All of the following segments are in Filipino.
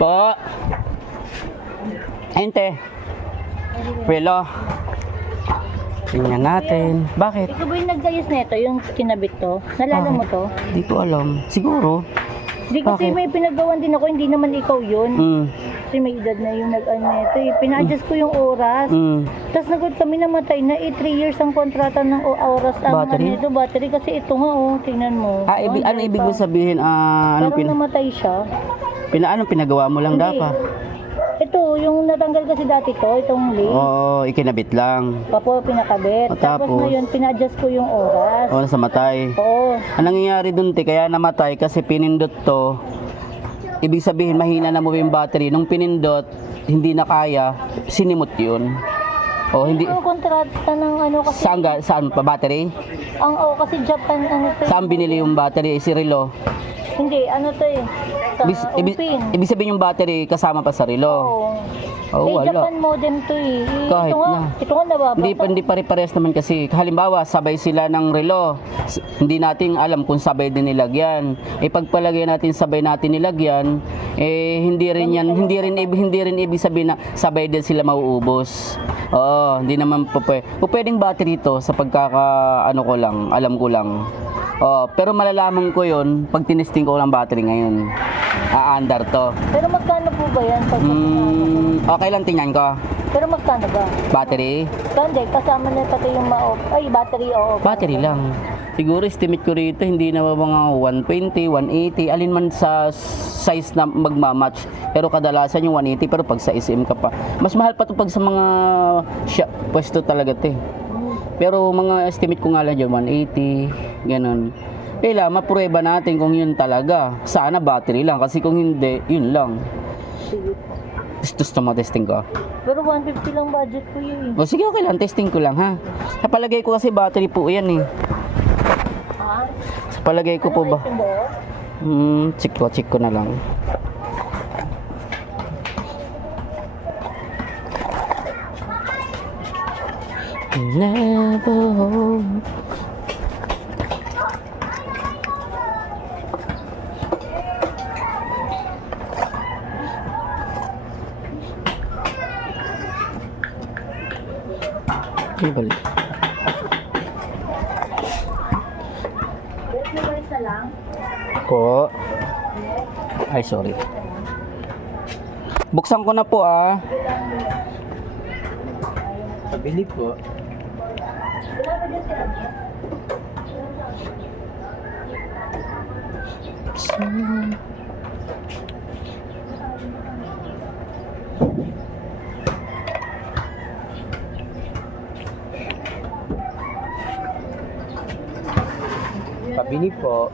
Po. Ente. Relo. Tingnan natin. Bakit? Ikaw ba yung nag-ayos nito, yung kinabit to? Nalala mo to? Di ko alam. Siguro. Hindi kasi Bakit? may pinagawan din ako, hindi naman ikaw yun. Kasi may edad na yung nag-ano nito eh. Pina-adjust ko yung oras. Tapos nagod kami namatay na 3 years ang kontrata ng oras. Battery? Ito, battery kasi ito nga tingnan mo. Ano ibig mo sabihin? Parang namatay siya. Anong pinagawa mo lang Hindi. dapat? Ito, yung natanggal kasi dati to, itong link. Oo, ikinabit lang. Papo, pinakabit. Tapos ngayon, pina-adjust ko yung oras. Oo, nasa matay. Oo. Ang nangyayari dun, kaya namatay kasi pinindot to. Ibig sabihin, mahina na mo yung battery. Nung pinindot, hindi na kaya, sinimot yun. O, hindi. Ang kontrata ng ano kasi. Saan pa? Battery? Kasi Japan, ano to. Saan binili yung battery? Si Relo? Hindi, ano to eh. Sa Upin. Ibig sabihin yung battery kasama pa sa Relo? Oo. Wala. Japan modem to eh. Kahit Ito nga nababasa. Hindi pare-pares naman kasi. Halimbawa, sabay sila ng Relo. Hindi natin alam kung sabay din nilagyan. Pagpalagay natin sabay natin nilagyan, hindi rin ibig sabihin na sabay din sila mauubos. Oo, hindi naman po pwedeng battery to sa alam ko lang. Pero malalaman ko yon pag tinesting ko ng battery ngayon. Aandar to. Pero magkano po ba yan? Okay lang tingnan ko. Pero magkano ba? Battery? Hindi, kasama na pati yung battery Battery lang. Siguro estimate ko rito hindi na mga 120, 180, alin man sa size na magmamatch. Pero kadalasan yung 180 pero pag sa SM ka pa. Mas mahal pa to pag sa mga pwesto talaga to eh. Pero mga estimate ko nga lang dyan, 180, ganun. Kailangan maprueba natin kung yun talaga. Sana battery lang, kasi kung hindi, yun lang. Sige. Gusto mo testing ko? Pero 150 lang budget ko yun. O sige, okay lang, testing ko lang ha. Sa palagay ko kasi battery po yan eh. Ha? Sa palagay ko po ba? Check ko na lang. Never home. Balik. Po. Ay, sorry. Buksan ko na po Pabili po. Pabili po.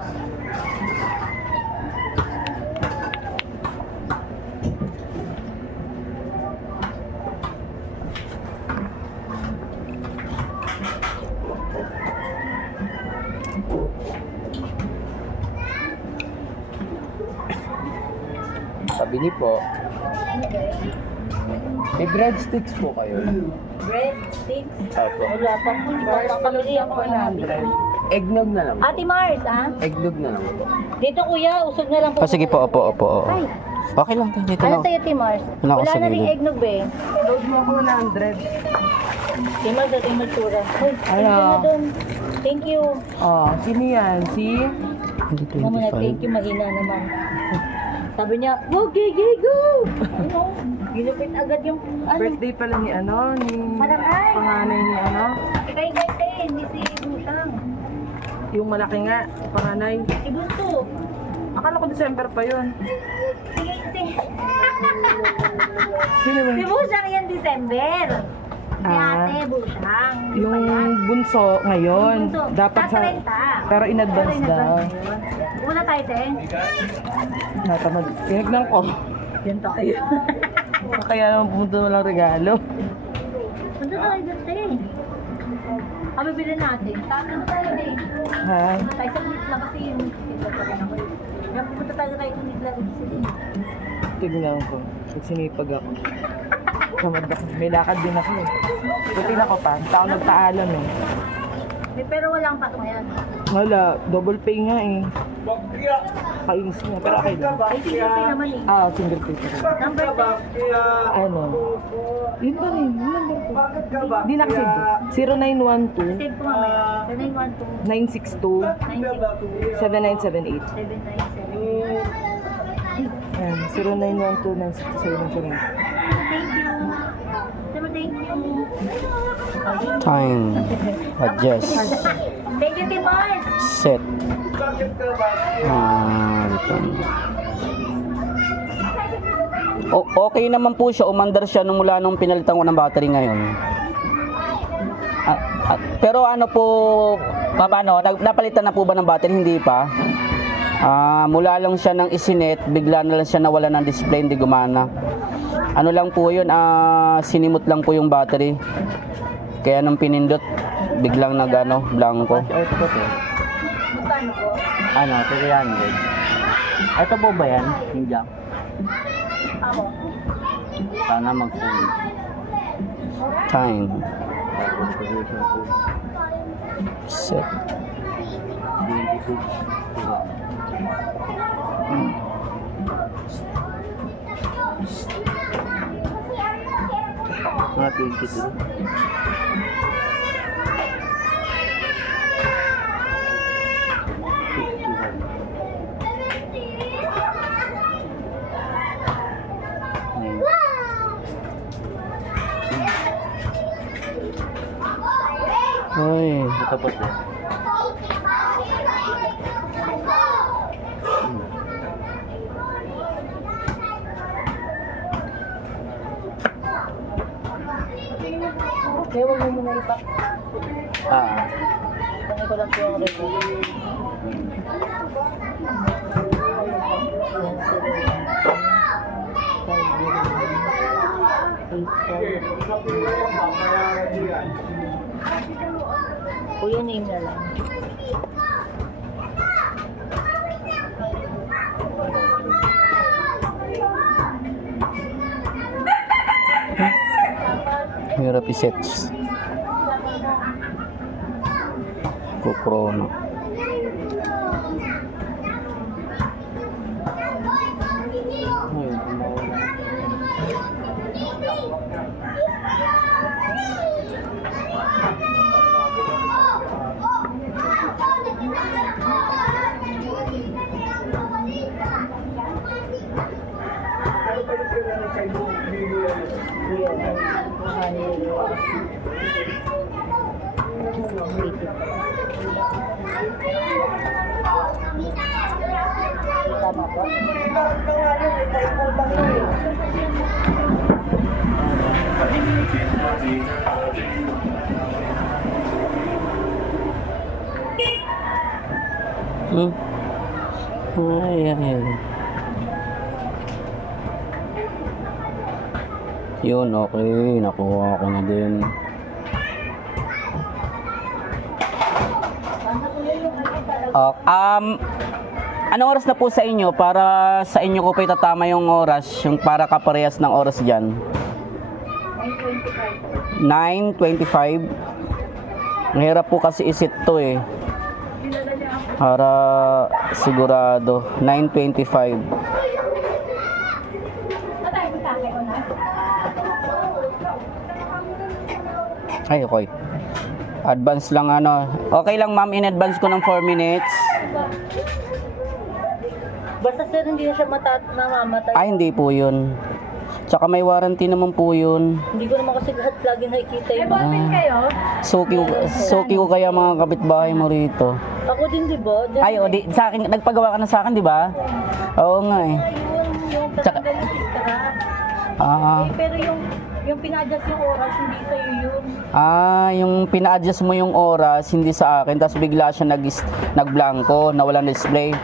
Pabili po. May breadsticks po kayo. Breadsticks? Opo. Wala pa. Pabili ako 100. Eggnog na lang. Ate Mars, Eggnog na lang. Dito kuya, usog na lang po. Sige po, opo. Ay, Okay lang, dito ano na. sa'yo, Ate Mars? Wala ako Wala sa na rin gilid. eggnog ba eh? Load mo ako 100. Ate Mars, ito yung matura. Uy, thank you Ano? na dun. Thank you. Oh, sino yan? Si? Hindi Naman na, thank 25. you, mahina naman. Sabi niya, go, gigi, go! Ano? Ginupit agad yung, Birthday pala ni Maramay. panganay ni Kay, hindi si Busang. yung malaki nga, panganay. Si Busto. Akala ko December pa yun. Sino ba? Si Busang yan December. Si Ah. ate Busang. Yung bunso ngayon. Yung bunso. Dapat sa... 30. Pero in advance daw. Wala tayo, te. Natamad. Tinignan ko. Yan tayo. Kaya naman pumunta walang regalo. Punta tayo doon, te. Kami bilhin natin. Tayo tayo, te. Ha? Tayo sa ulit lang kasi yun. Kaya pumunta tayo sa ulit lang. Tignan ko. Pag sinipag ako. Tamad ako. May lakad din ako eh. Buti na ko pa. Tao nagpaalam eh. Pero walang pato yan. Wala. Double pay nga eh. Kakainis niya, pero okay lang. Ay, single pay naman eh. Single pay pa rin. Number 10. Ano? Yun pa rin, yung number ko. Hindi nakasave ko. 0912 Save ko mamaya. 912 962 962 7978. 797. Ayan, 0912 962 7978. Thank you. Thank you. Time. Adjust. Thank you, Timars. Set. Ito. Okay naman po siya. Umandar siya nung mula nung pinalitan ko ng battery ngayon. Pero ano po, paano? Napalitan na po ba ng battery? Hindi pa. Mula lang siya ng isinet, bigla na lang siya nawala ng display, hindi gumana. Ano lang po yun, sinimot lang po yung battery. Kaya nung pinindot, biglang nagano, blanco. Output eh. Paano po? Ano, 300. Ito po ba yan? Yung jack? Ako. Sana mag-send. Time. Tapos position po. Set. 26. Mga 22. Ay. Ito po siya. Kaya huwag mo muna ipak. Tangi ko lang po ang record. Kuya name na lang. Hirap i-set. Kukrona. Tama po. Ay. Yun, okay. Nakuha ko na din. Anong oras na po sa inyo? Para sa inyo ko pa itatama yung oras, yung para kaparehas ng oras dyan. 9:25. Mahirap po kasi isit to eh. Para sigurado. 9:25. Ay, okay. Advance lang ano. Okay lang ma'am, in advance ko ng 4 minutes. Basta sir, hindi na siya mamamatay. Ay, hindi po yun. Tsaka may warranty naman po yun. Hindi ko naman kasi lahat lagi nakikita yun. Suki ko kaya mga kapitbahay mo rito. Ako din, di ba? Diyan, Ay, o, sa akin, nagpagawa ka na sa akin, di ba? Oo nga eh. yung Tsaka- tatanggal yung extra. Pero yung pina-adjust yung oras, hindi sa'yo yun. Yung pina-adjust mo yung oras, hindi sa akin, tapos bigla siya nag-blanco, nawala ng display.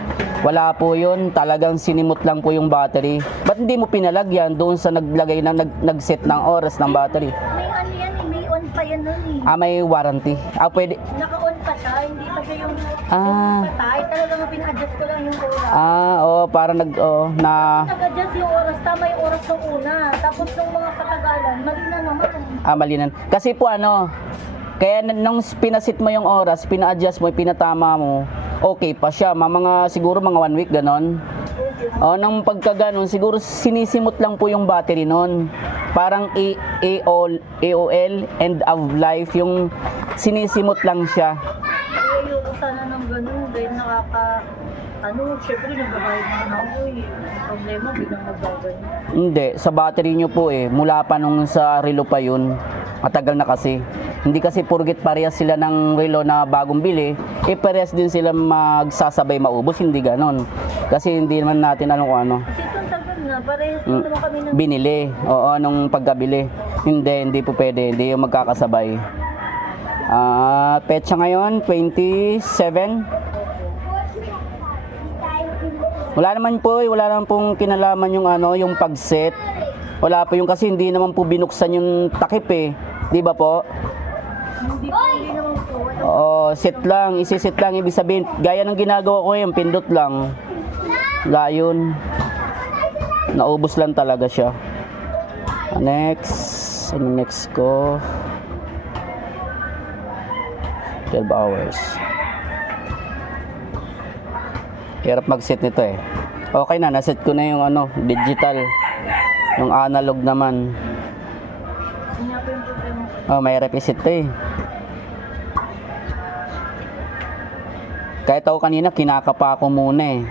Wala po yun, talagang sinimot lang po yung battery. Ba't hindi mo pinalagyan doon sa naglagay na nag-set ng oras ng battery? May ano yan eh, may on pa yan nun eh. May warranty. Pwede. Naka-on pa siya, hindi pa siya yung Ah. patay. Talagang pina-adjust ko lang yung oras. Para na... Nag-adjust yung oras, tama yung oras ng una. Tapos nung mga katagalan, mali na naman. Malinan. Kasi po kaya nung pinasit mo yung oras, pina-adjust mo, pinatama mo, okay pa siya. Siguro mga 1 week ganon. Nang pagkaganon, siguro sinisimot lang po yung battery nun. Parang AOL, end of life, yung sinisimot lang siya. Ayoko sana ng ganun dahil syempre nagbabayad na ako eh. Ang problema, biglang nagbabayad. Hindi, sa battery nyo po mula pa nung sa relo pa yun. Matagal na kasi. Hindi kasi purgit parehas sila ng relo na bagong bili, parehas din sila magsasabay maubos, hindi ganon. Kasi hindi naman natin alam kung ano. Kasi itong tagal na, parehas din naman kami ng... Binili, nung pagkabili. Hindi po pwede, hindi yung magkakasabay. Petsa ngayon, 27. Wala naman pong kinalaman yung yung pag-set. Wala po yung kasi hindi naman po binuksan yung takip Di ba po? Hindi naman po. Set lang, isi-set lang. Ibig sabihin, gaya ng ginagawa ko yung pindot lang. Gayon. Naubos lang talaga siya. Next. Ano next ko? 12 hours. Hirap mag-set nito Okay na, naset ko na yung digital. Yung analog naman. May reset Kahit ako kanina, kinakapa ko muna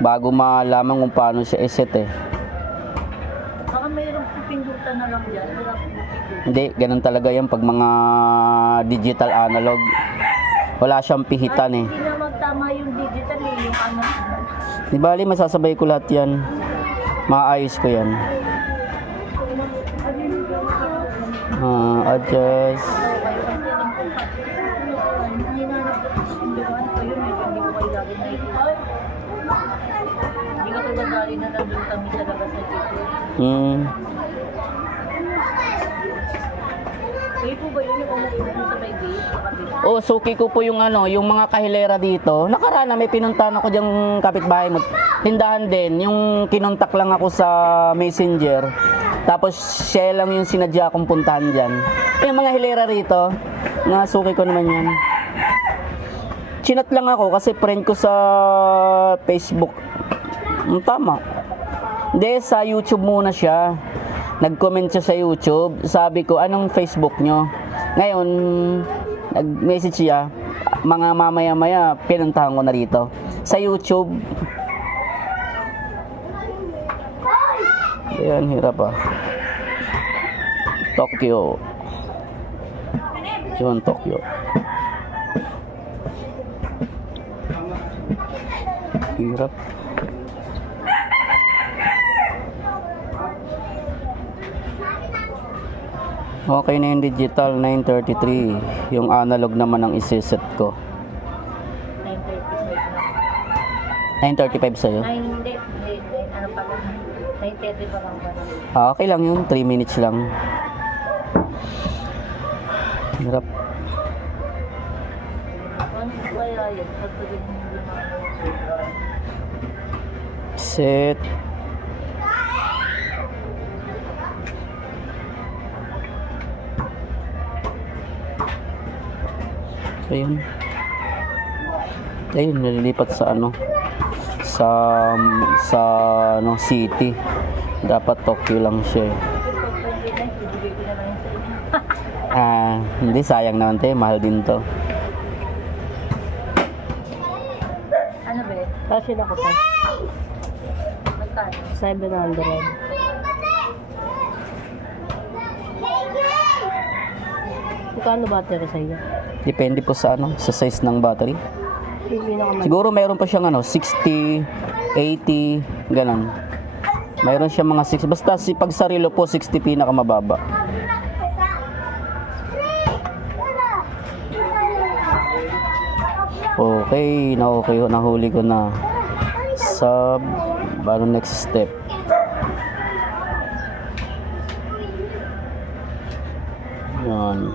bago malaman kung paano siya iset Baka mayroong pindutan na lang yan. Hindi, ganun talaga yan pag mga digital analog. Wala siyang pihitan Hindi na magtama yung digital yung analog. Di bali, masasabay ko lahat yan. Maayos ko yan. Adjust. Hindi ka tulad dali na nandun kami sa labas na dito. Kayo po ba yun yung umuupo sa may gate? Suki ko po yung yung mga kahilera dito. Nakaraan may pinuntahan ako diyang kapitbahay mo. Tindahan din, yung kinontak lang ako sa Messenger. Tapos siya lang yung sinadya kong puntahan dyan. Yung mga hilera rito, nasuki ko naman yan. Chinat lang ako kasi friend ko sa Facebook. Tama. Hindi, sa YouTube muna siya. Nag-comment siya sa YouTube. Sabi ko, anong Facebook nyo? Ngayon, nag-message siya. Mga mamaya-maya, pinuntahan ko na rito. Sa YouTube. Ayan, hirap Tokyo. Yun, Tokyo. Hirap. Okay na yung digital, 933. Yung analog naman ang isi-set ko. 935 sa'yo? Ay, hindi. Ano pa lang? 9:30 pa lang ba? Okay lang yun, 3 minutes lang. Hirap. Ano kaya yun? Pagpagin mo Set. Ayun. Ayun, nalilipat sa city. Dapat Tokyo lang siya. Hindi, sayang naman mahal din to. Ano ba? Kasi na ko pa. Magkano? 700. Magkano battery sa iyo? Depende po sa sa size ng battery. Siguro mayroon pa siyang 60, 80, ganun. Mayroon siyang mga 6. Basta pag sa relo po 60 pinakamababa. Okay, nahuli ko na. Sub, bago next step. Yan.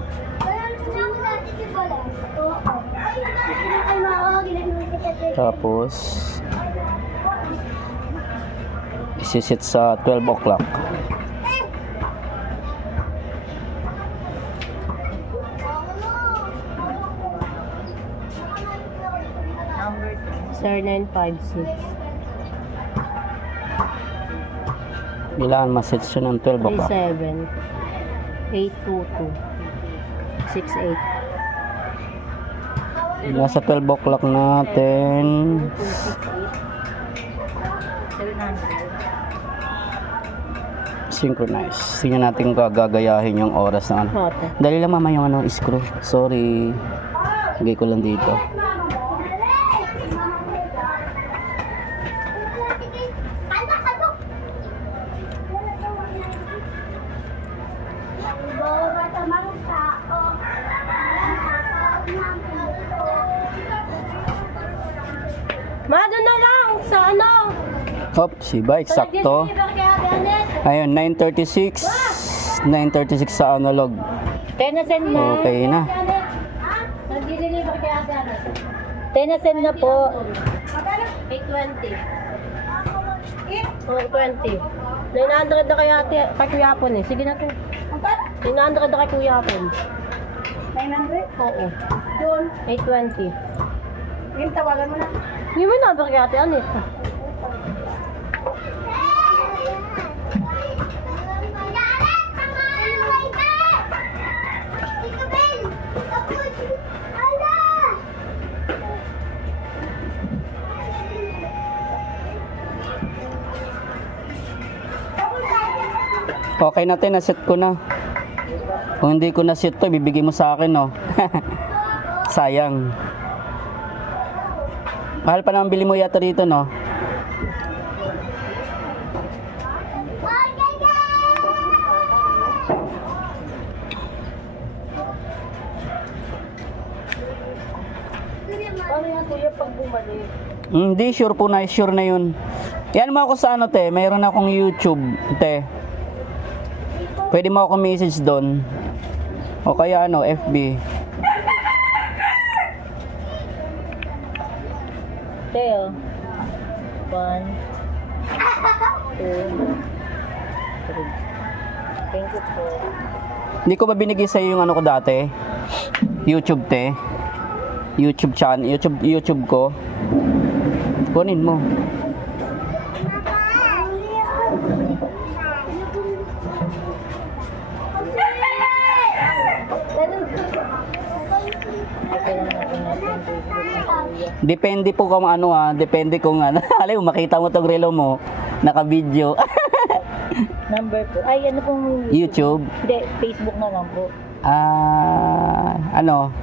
Tapos isisit sa 12 o'clock. 0956. Kailangan ma-set siya ng 12 o'clock. 37 822 68. Nasa 12 o'clock natin. 700. Synchronize. Tingnan natin kung gagayahin yung oras na ano. Hote. Dali lang mama yung ano, screw. Sorry. Lagay ko lang dito. Mado na lang sa ano? Hop, si bike, sakto. Ayun, 9:36. 9:36 sa analog. Tenacen na. Okay na. Tenacen na po. 820. Oh, 20. 900 na kaya kay Kuya Hapon eh. Sige natin. 900 na kay Kuya Hapon. 900? Oo. Doon? 820. Yung tawagan mo na. Hindi mo number kay Ate Anet. Okay na tayo, na-set ko na. Kung hindi ko na-set to, bibigay mo sa akin, no? Sayang. Mahal pa naman bili mo yata dito, no? Paano yan Kuya pag bumalik? Hindi, sure po na, sure na yun. Yan mo ako sa ano, te. Mayroon akong YouTube, te. Pwede mo ako message doon. O kaya ano, FB. Teo. 1 2 3. Thank you po. Hindi ko ba binigay sa'yo yung ano ko dati? YouTube, te. YouTube channel, YouTube ko. Kunin mo. Depende po kung ano depende kung ano. Alam mo, makita mo tong relo mo, naka-video. Number po. Ay, ano pong YouTube. Hindi, Facebook na lang po. Ano?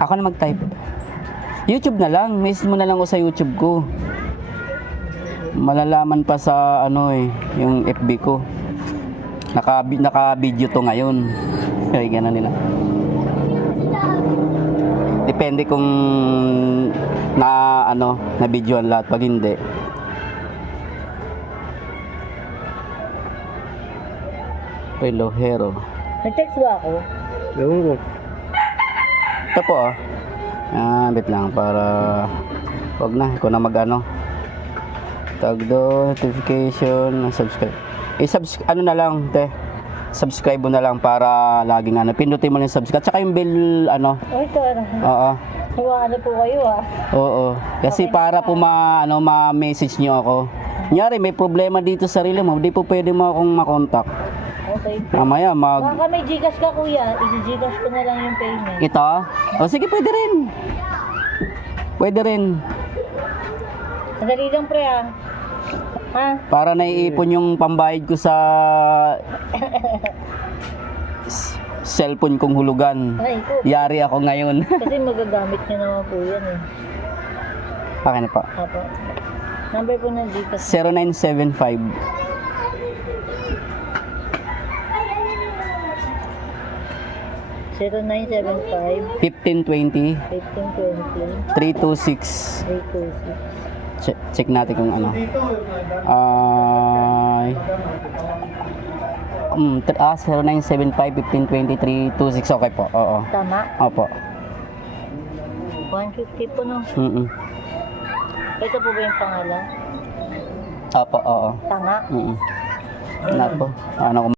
Ako na mag-type. YouTube na lang, message mo na lang ako sa YouTube ko. Malalaman pa sa ano yung FB ko. Naka-video to ngayon. Kaya ganun nila. Depende kung na videoan lahat, pag hindi. Relojero. Nag-text ba ako? Ito po bit lang para wag na, ikaw na mag-ano. Tag do, notification, subscribe. Ano na lang, te. Subscribe mo na lang para laging pindutin mo na yung subscribe. Tsaka yung bell, Ay, tara. Oo. Ano po kayo Oo. Kasi Okay. para po ma-message niyo ako. Kunyari, may problema dito sa sarili mo, di po pwede mo akong makontak. Okay. Mamaya Baka may Gcash ka kuya, i-Gcash ko na lang yung payment. Ito? O sige, pwede rin. Pwede rin. Sandali lang pre Ha? Para naiipon yung pambayad ko sa cellphone kong hulugan. Ay po. Yari ako ngayon. Kasi magagamit nyo naman po yan Akin na pa. Apo. Number po ng Gcash. 0975 0975 1520 1520 326. 326. Check natin kung ano. 0975 1520 326. Okay po. Oo. Tama? Opo. 150 po no? Ito po ba yung pangalan? Opo, oo. Tanga? Ano po? Ano ko